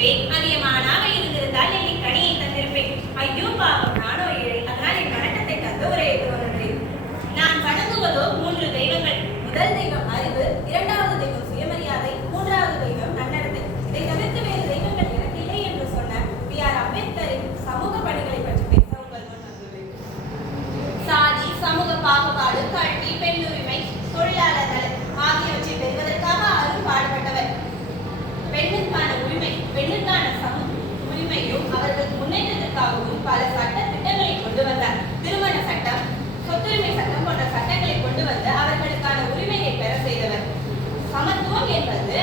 கொடுத்திருப்பேன். அது என் மகனாக இருந்திருந்தால் என்னை கனியை தந்திருப்பேன். ஐயோ பாவம், நானோ ஏழை. அதனால் என் வணக்கத்தை தந்து உரையை துவங்குகிறேன். நான் வணங்குவதோ 3 தெய்வங்கள். முதல் தெய்வம் அறிவு, இரண்டாவது தெய்வம் சுயமரியாதை, மூன்றாவது தெய்வம் நன்னடத்தை. இதை தவிர்த்து வேறு தெய்வங்கள் எனக்கு இல்லை என்று சொன்ன பி.ஆர். அம்பேத்கரின் சமூக பணிகளை பற்றி பேச உங்கள் முன் வந்துள்ளேன். சாதி, சமூக பாகுபாடு, கல்வி, பெண்ணுரிமை, தொழிலாளர் நலன் ஆகியவற்றை பெறுவதற்காக அரும் பாடுபட்டவர். பெண்ணுக்கான உரிமை, பெண்ணுக்கான உரிமையும் அவர்கள் முன்னேற்றத்திற்காகவும் பல சட்ட திட்டங்களை கொண்டு வந்தார். திருமண சட்டம், சொத்துரிமை சட்டம் போன்ற சட்டங்களை கொண்டு வந்து அவர்களுக்கான உரிமையை பெற செய்தவர். சமத்துவம் என்பது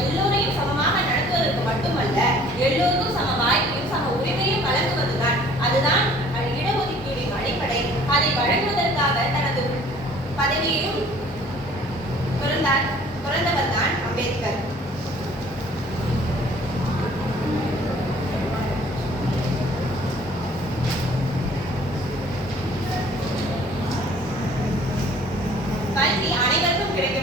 எல்லோரையும் சமமாக நடத்துவதற்கு மட்டுமல்ல, எல்லோருக்கும் சம வாய்ப்பையும் சம உரிமையும் வழங்குவதுதான். அதுதான் இடஒதுக்கீடின் அடிப்படை. அதை வழங்குவதற்காக தனது பதவியையும் துறந்தவர் தான் அம்பேத்கர். கல்வி அனைவருக்கும் கிடைக்க